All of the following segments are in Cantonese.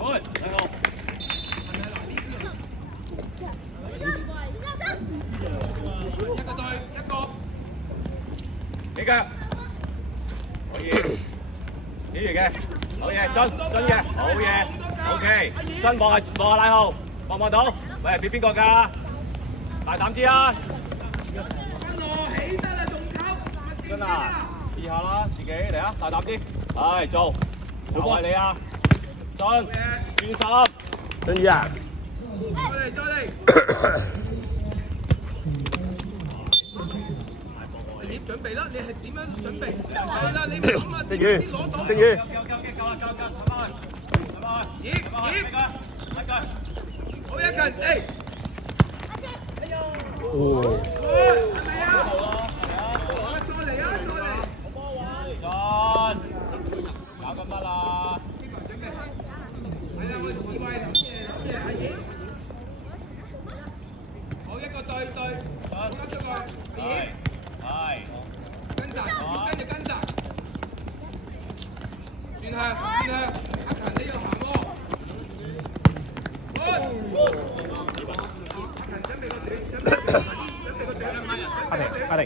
Good，兩個。一個對一個。幾腳？可以。幾完嘅？好嘢，進嘅，好嘢。OK， 進望下拉號，望到？喂，俾邊個㗎？大膽啲啊！起得啦，仲扣。真啊！試下啦，自己嚟啊，大膽啲。係做，又係你啊！進，轉10。真宇啊！再嚟。你準備啦，你係點樣準備？係啦，你唔諗啊，點先攞到？正宇。好一近，誒。哦。係咪啊？再嚟啊！再嚟。搞緊乜啦？係啊，我智慧諗嘢係嘢。好一個對，好一個點？係。跟住跟住。轉向，阿勤你要行喎。阿勤準備個短。阿玲。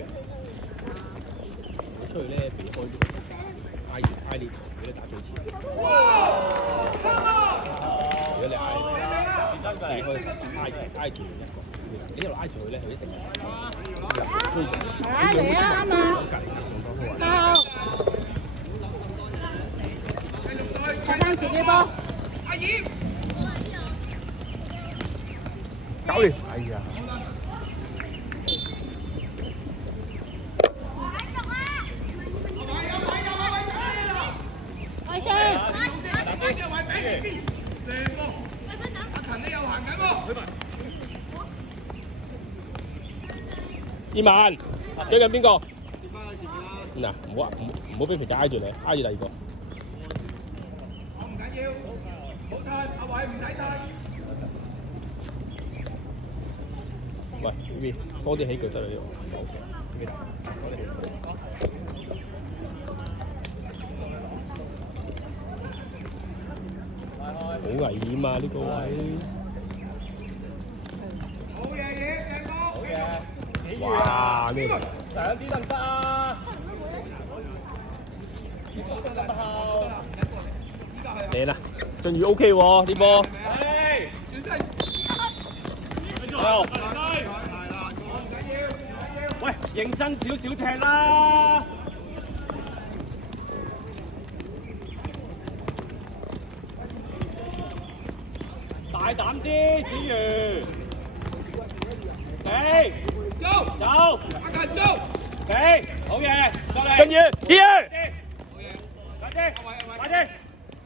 出去咧，避開挨列，俾你打最前。哇！如果你避開挨住一個，你一路挨住佢咧，佢一定追住。嚟啊！啱啊！睇翻自己波。阿葉。搞掂！哎呀！葉文追緊邊個？嗱，唔好俾皮仔挨住你，挨住第二個。唔緊要，好退，阿偉唔使退。喂，呢邊多啲起腳得啦，好危險啊！呢個位。好嘢，靚哥。好嘢。哇！咩嚟？上啲得唔得啊？嚟啦，俊宇 OK 喎，啲波。喂，認真少少踢啦！大膽啲，子瑜。俾。走。阿勤走。俾。好嘢，過嚟。俊宇，子宇。快啲，快啲。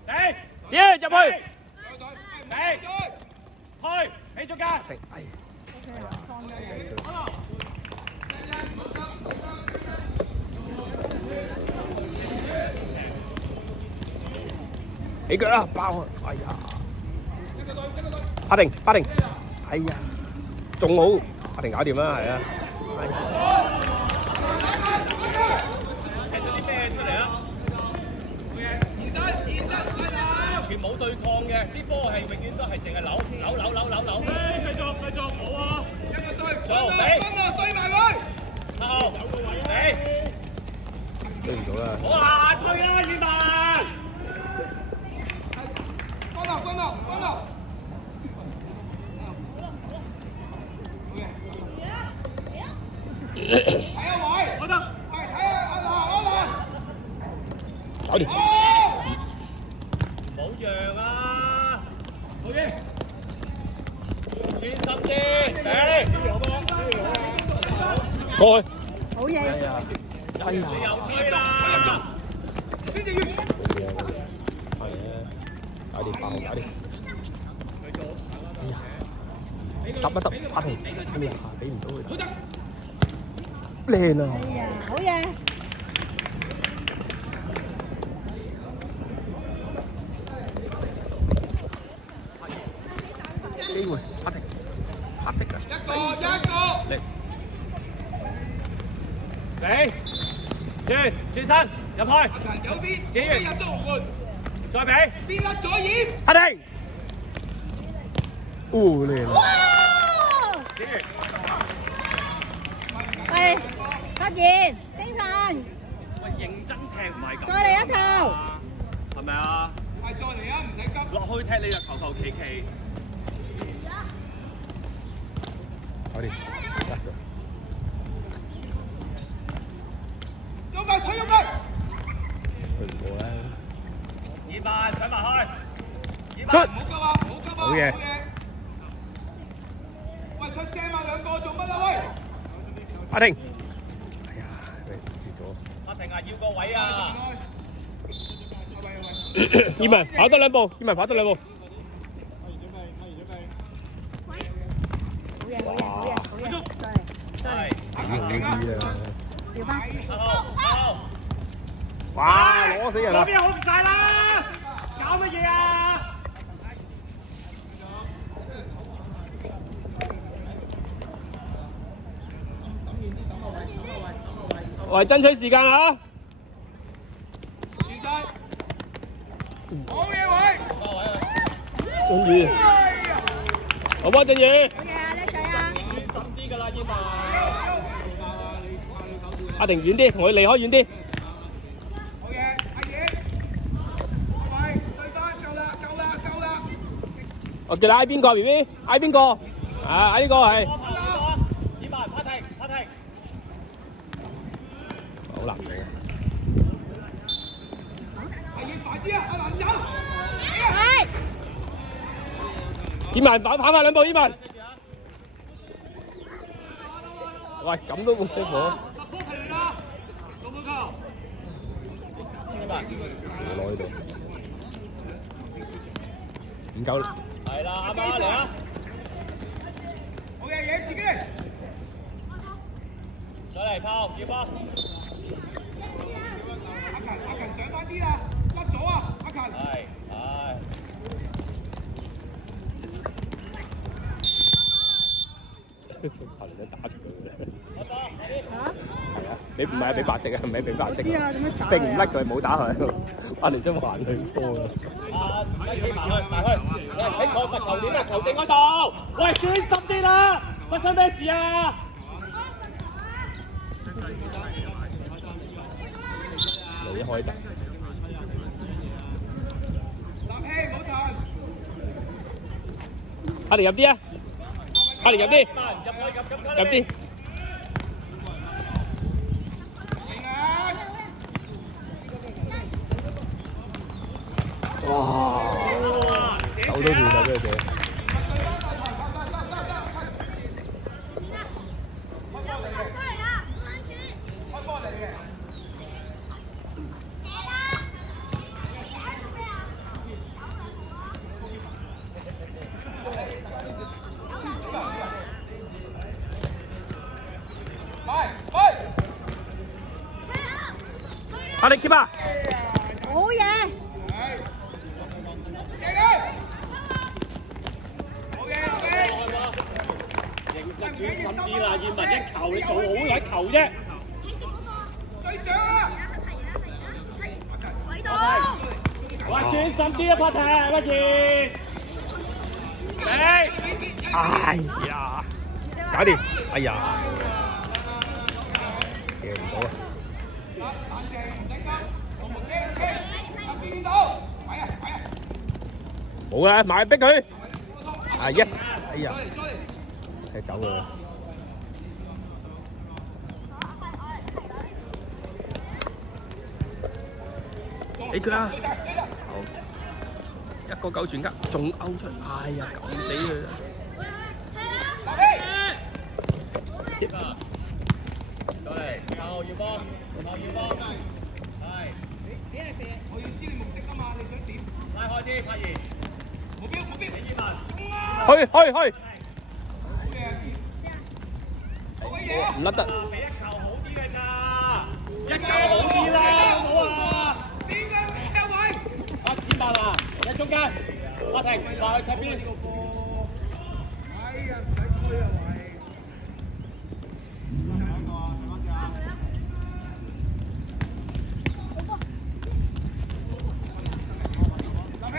俾。子宇入去。俾。去，起咗間。哎。起腳啦，爆啊！哎呀，拍定，哎呀，仲好，拍定搞掂啦，係啊。踢咗啲咩出嚟啊？完全冇對抗嘅，啲波係永遠都係淨係扭。繼續，好啊！一個對，做，俾，對埋佢。後，俾，追唔到啦。我下推啦，葉文。關落。睇下位，我得。係睇下阿搞掂。冇讓啊！好嘢，專心啲，俾。過去。好嘢。哎呀，你又推啦！先至要。係啊，搞掂，8號搞掂。哎呀，揼一揼，拍平，哎呀，俾唔到佢。靚啊！係啊，好嘢。機會，拍停啊！一個。嚟。俾，轉身入去，有邊？子瑜入咗龍門。再俾，邊甩咗葉？拍停。靚啊！喂，發現精神，喂，認真踢唔係咁。再嚟一球，係咪啊？係再嚟啊，唔使急。落去踢你就求求其其。搞掂。有埋推入去。佢唔過啦。二萬搶埋去。出。唔好急啊！唔好急啊！好嘢。喂，出聲啊！兩個做乜啊？喂！阿婷。哎呀，佢接咗。阿婷啊，要個位啊！葉文跑多兩步，葉文跑多兩步。好嘢，好嘢，好嘢，好嘢，再嚟，再嚟，調翻。哇！攞死人啦！嗰邊好唔晒啦！搞乜嘢啊？喂，爭取時間啊！好嘢喂！俊宇，好波俊宇。好嘢啊，叻仔啊！深啲㗎啦，燕文。阿婷遠啲，同佢離開遠啲。好嘢，阿爺。喂，對翻，夠啦，夠啦，夠啦。我叫你嗌邊個 B B？嗌邊個？啊，嗌呢個係。燕文，拍停，拍停。好難嘅。阿爺快啲啊！阿蘭走。係，子文跑快兩步，子文。喂，咁都冇得火。少攞呢度。點搞？係啦，啱啱嚟啊！好嘢，嘢自己。再嚟炮，要波。阿勤上翻啲啦，甩咗啊！阿勤。係，係。頭嚟想打出佢嘅。嚇？係啊，你唔係俾白色啊，唔係俾白色。知啊，做咩打佢啊？揈唔甩佢，冇打佢。阿連想還佢波啊！啊，企埋去，埋去。喺個罰球點啊，球證嗰度。喂，專心啲啦！發生咩事啊？李開特。立氣，唔好停。阿連入啲啊！阿連入啲，入啲。哇！手都斷啦，真係。阿連 keep 啊！好嘢！專心啲啦，燕文一球你做好一球啫。最上啊！位度。哇，專心啲啊，拍踢，不如。哎呀，搞掂！哎呀，贏唔到啊！冷靜，唔使急，我們 OK， 邊度？係啊，係啊。冇啦，埋逼佢。啊 yes！ 哎呀，踢走佢啦。俾佢啊！好，一個9傳吉，仲勾出，哎呀，撳死佢啦！過嚟，後要波，後要波，係。我要知你目的㗎嘛，你想點？拉開啲，發言。目標，目標，李燕文。去！好嘅嘢。唔甩得。俾一球好啲嘅咋，一球好啲啦，好啊！邊個位？阿子文啊，喺中間，阿婷話去踢邊？哎呀，唔使推啊，喂！立氣。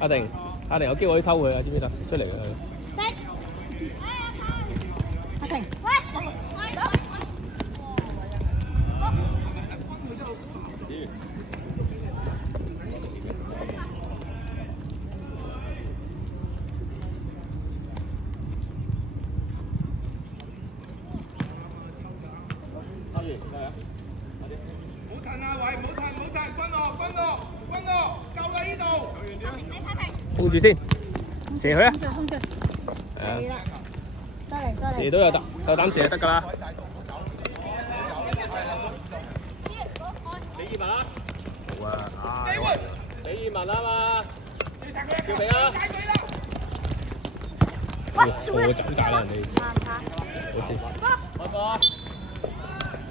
阿婷，阿婷有機會可以偷佢啊，知唔知得？出嚟佢。阿婷，唔好騰啊位，唔好騰，君樂，夠啦呢度。控住先，射佢啊！控住，係啦，再嚟再嚟。射都有得，夠膽射就得㗎啦。李義文啊，好啊，機會，李義文啊嘛，叫你啊！晒佢啦！錯走曬啦人哋。好先。開波，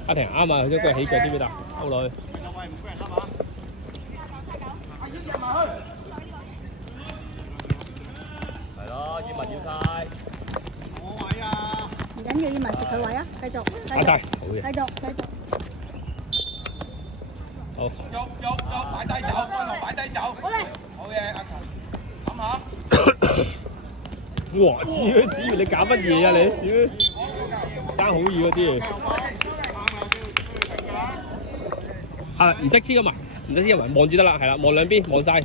阿婷啱啊，佢隻腳起腳知唔知得？勾落去。阿英入埋去。係咯，義文要晒。唔緊要，要埋食佢位啊，繼續，打晒，好嘅。繼續。好。喐，擺低走，君樂擺低走。好咧。好嘢，阿強，諗下。哇！子瑜你搞乜嘢啊你？爭好遠嗰啲。啊！唔識黐㗎嘛，唔識黐埋，望住得啦，係啦，望兩邊，望晒。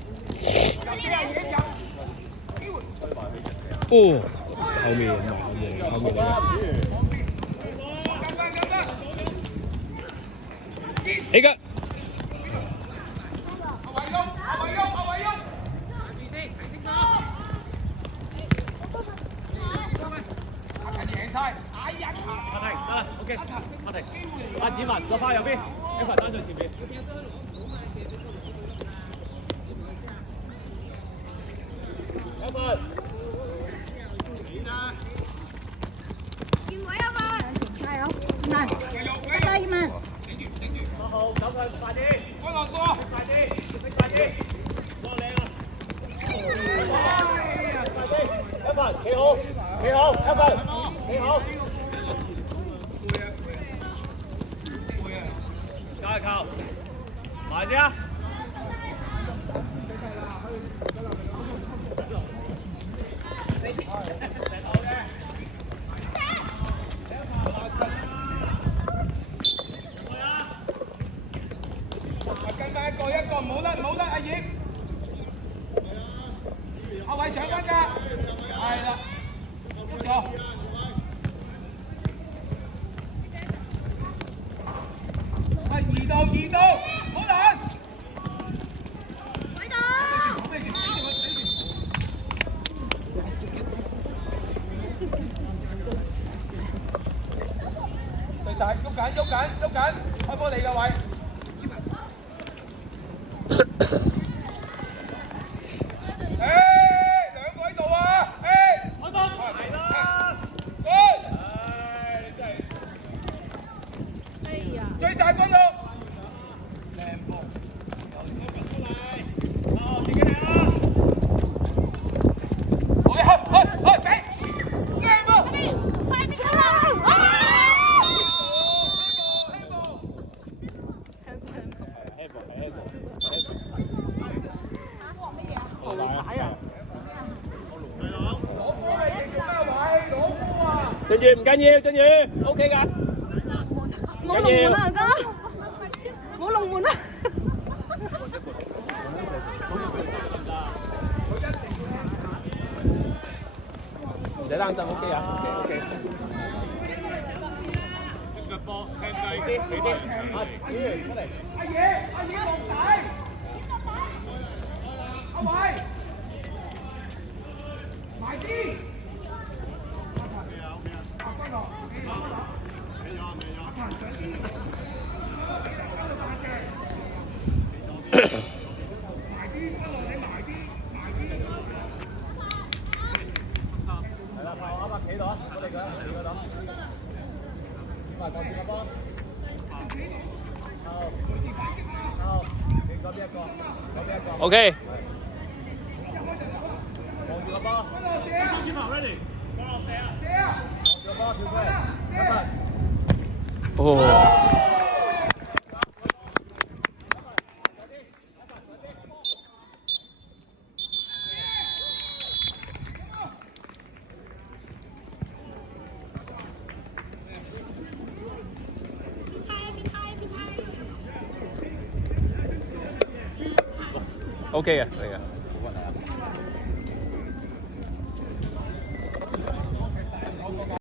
哦，後面唔係後面嚟嘅。起腳。阿婷得啦 ，OK， 阿婷，阿子文落翻右邊，一份單在前面。一份。見位啊嘛！加油，慢，加油慢。8號走佢快啲，君樂過。快啲，多靚啊！快啲，一份企好，一份企好。加一球，慢啲啊！跟翻一個，唔好得，阿葉。阿偉上翻㗎，係啦，冇錯。移到，好難。喺度。對晒，喐緊，開波你嘅位。兩個喺度啊！開波，係啦。真係。哎呀！追晒君樂。俊宇唔緊要，俊宇 OK 㗎。冇龍門啊，哥！冇龍門啊！唔使擔心 OK 啊 ，OK。腳波輕計啲，你啲。阿宇出嚟。阿爺落底。阿偉。埋啲。係啦，啱啱企度啊，我哋嘅企嗰度。快放個波。好，你嗰邊一個，嗰邊一個。OK。望住個波。ready。射啊！望住個波跳出嚟，一分。哦。OK 嘅，可以嘅。